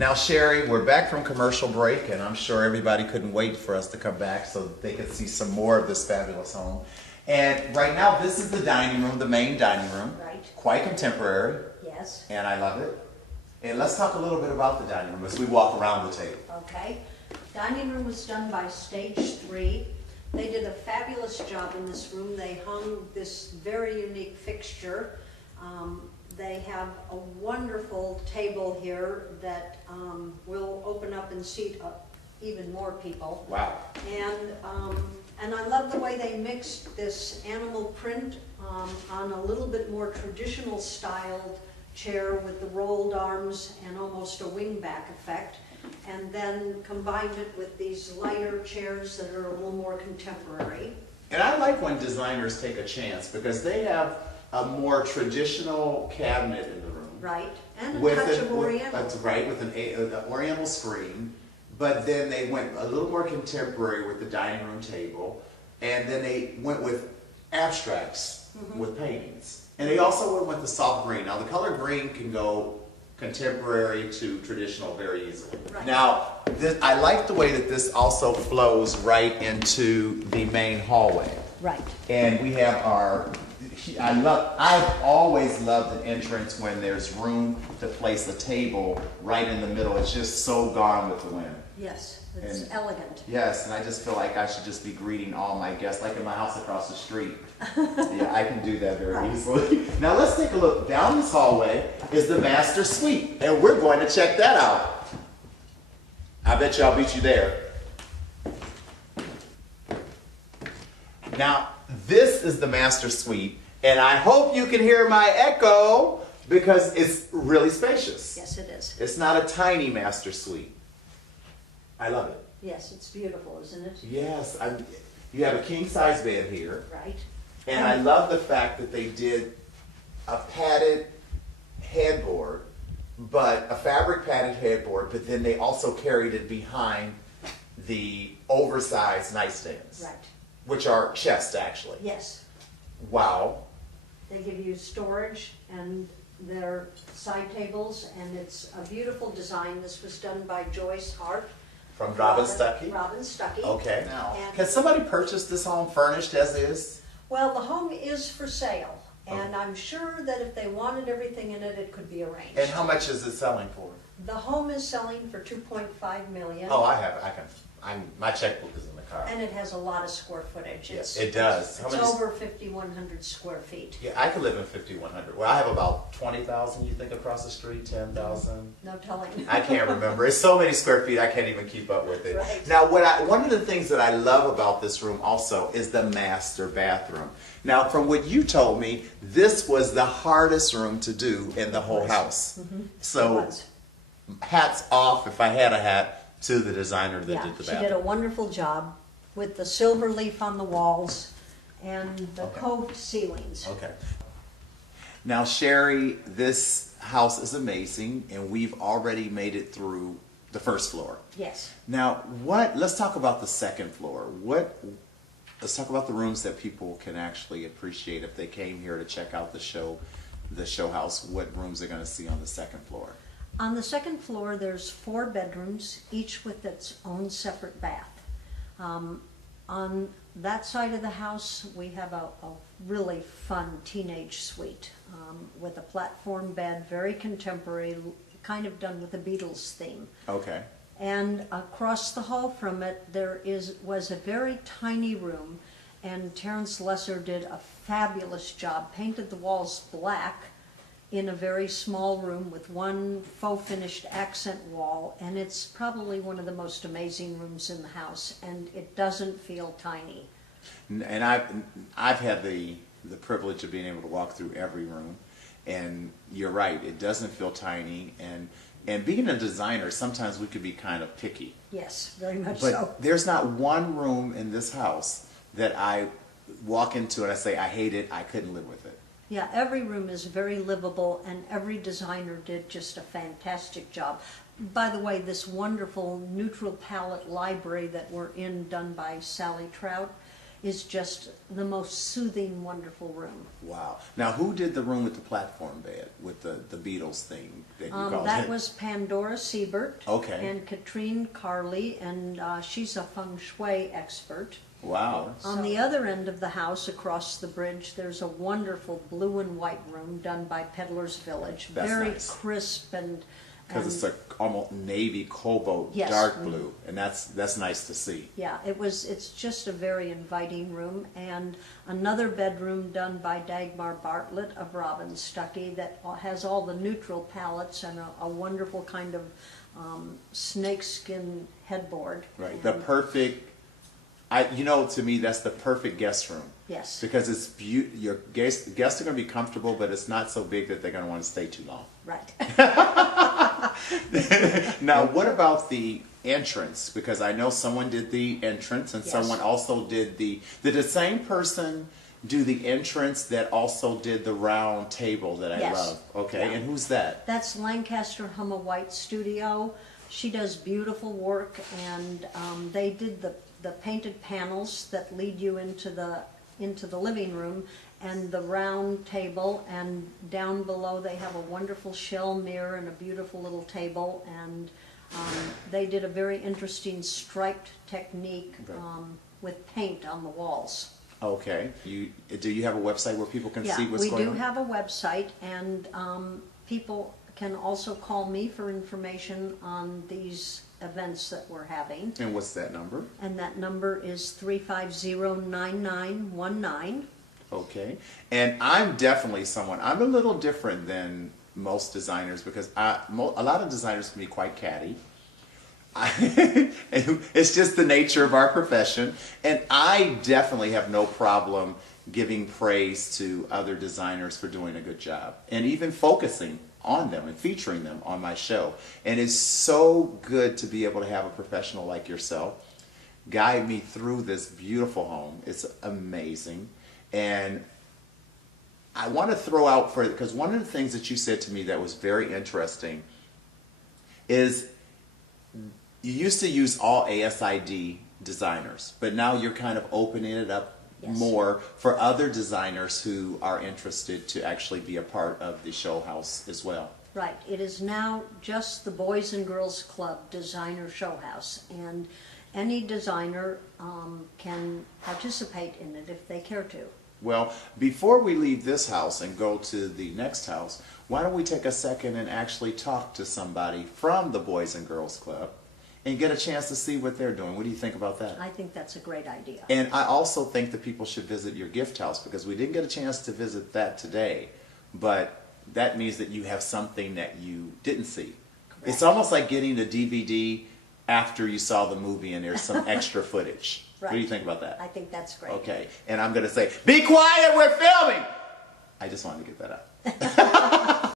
Now, Sherry, we're back from commercial break, and I'm sure everybody couldn't wait for us to come back so that they could see some more of this fabulous home. And right now, this is the dining room, the main dining room. Right. Quite contemporary. Yes. And I love it. And let's talk a little bit about the dining room as we walk around the table. Okay. Dining room was done by Stage 3. They did a fabulous job in this room. They hung this very unique fixture. They have a wonderful table here that will open up and seat even more people. Wow. And I love the way they mixed this animal print on a little bit more traditional styled chair with the rolled arms and almost a wingback effect, and then combined it with these lighter chairs that are a little more contemporary. And I like when designers take a chance because they have a more traditional cabinet in the room. Right, and a touch of Oriental. That's right, with an Oriental screen. But then they went a little more contemporary with the dining room table. And then they went with abstracts with paintings. And they also went with the soft green. Now the color green can go contemporary to traditional very easily. Right. Now, I like the way that this also flows right into the main hallway. Right. And we have our, I've always loved an entrance when there's room to place a table right in the middle. It's just so gone with the wind. Yes, it's elegant. Yes, and I just feel like I should just be greeting all my guests, like in my house across the street. Yeah, I can do that very easily. Now let's take a look. Down this hallway is the master suite, and we're going to check that out. I bet you I'll beat you there. Now, this is the master suite, and I hope you can hear my echo because it's really spacious. Yes, it is. It's not a tiny master suite. I love it. Yes, it's beautiful, isn't it? Yes, you have a king-size bed here. Right. And I love the fact that they did a padded headboard, but a fabric padded headboard, but then they also carried it behind the oversized nightstands. Right. Which are chests, actually. Yes. Wow. They give you storage and their side tables, and it's a beautiful design. This was done by Joyce Hart. From Robin Stuckey? Robin Stuckey. Okay. Now, And- can somebody purchase this home furnished as is? Well, the home is for sale, and I'm sure that if they wanted everything in it, it could be arranged. And how much is it selling for? The home is selling for $2.5 million. Oh, my checkbook is in the car. And it has a lot of square footage. Yes, it does. How It's many- over 5,100 square feet. Yeah, I could live in 5,100. Well, I have about 20,000, you think, across the street, 10,000? No telling. I can't remember. It's so many square feet, I can't even keep up with it. Right. Now, one of the things that I love about this room also is the master bathroom. Now, from what you told me, this was the hardest room to do in the whole house. So, It was. hats off, if I had a hat, to the designer that Yeah, did the she did a bathroom. wonderful job with the silver leaf on the walls and the coved ceilings. Okay. Now, Sherry, this house is amazing, and we've already made it through the first floor. Yes. Now, let's talk about the second floor. Let's talk about the rooms that people can actually appreciate if they came here to check out the show house. What rooms they're going to see on the second floor? On the second floor, there's 4 bedrooms, each with its own separate bath. On that side of the house, we have a really fun teenage suite with a platform bed, very contemporary, kind of done with a Beatles theme. Okay. And across the hall from it, was a very tiny room, and Terence Lesser did a fabulous job, painted the walls black in a very small room with one faux finished accent wall, and it's probably one of the most amazing rooms in the house, and it doesn't feel tiny. And I've had the privilege of being able to walk through every room, and you're right, it doesn't feel tiny, and being a designer, sometimes we could be kind of picky. Yes, very much But so. there's not one room in this house that I walk into and I say, I hate it, I couldn't live with it. Yeah, every room is very livable, and every designer did just a fantastic job. By the way, this wonderful neutral palette library that we're in, done by Sally Trout, is just the most soothing, wonderful room. Wow. Now, who did the room with the platform bed, with the Beatles thing that you called That it? was Pandora Siebert. Okay. And Katrine Carley, and she's a feng shui expert. Wow. On the other end of the house, across the bridge, there's a wonderful blue and white room done by Peddler's Village. That's Very nice. crisp and Because it's a almost navy cobalt, Yes. dark blue, and that's nice to see. yeah, it's just a very inviting room. And another bedroom done by Dagmar Bartlett of Robin Stuckey that has all the neutral palettes and a wonderful kind of snakeskin headboard. Right. The And- perfect. To me, that's the perfect guest room. Yes. Because it's your guests are going to be comfortable, but it's not so big that they're going to want to stay too long. Right. Now, what about the entrance? Because I know someone did the entrance, and Yes. someone also did Did the same person do the entrance that also did the round table that I Yes. love? Okay, Yeah. and who's that? That's Lancaster Humma White Studio. She does beautiful work, and they did the painted panels that lead you into the living room, and the round table, and down below they have a wonderful shell mirror and a beautiful little table, and they did a very interesting striped technique Okay. with paint on the walls. Okay. Do you have a website where people can see what's We going do on? have a website, and people can also call me for information on these events that we're having. And what's that number? And that number is 350-9919. Okay. And I'm definitely I'm a little different than most designers because a lot of designers can be quite catty. It's just the nature of our profession. And I definitely have no problem giving praise to other designers for doing a good job and even focusing on them and featuring them on my show. And it's so good to be able to have a professional like yourself guide me through this beautiful home. It's amazing. And I want to throw out because one of the things that you said to me that was very interesting is you used to use all ASID designers, but now you're kind of opening it up Yes. more for other designers who are interested to actually be a part of the show house as well. Right. It is now just the Boys and Girls Club Designer Show House, and any designer can participate in it if they care to. Well, before we leave this house and go to the next house, why don't we take a second and actually talk to somebody from the Boys and Girls Club and get a chance to see what they're doing. What do you think about that? I think that's a great idea. And I also think that people should visit your gift house because we didn't get a chance to visit that today, but that means that you have something that you didn't see. Correct. It's almost like getting a DVD after you saw the movie and there's some extra footage. What do you Right. think about that? I think that's great. Okay, and I'm going to say, be quiet, we're filming! I just wanted to get that out.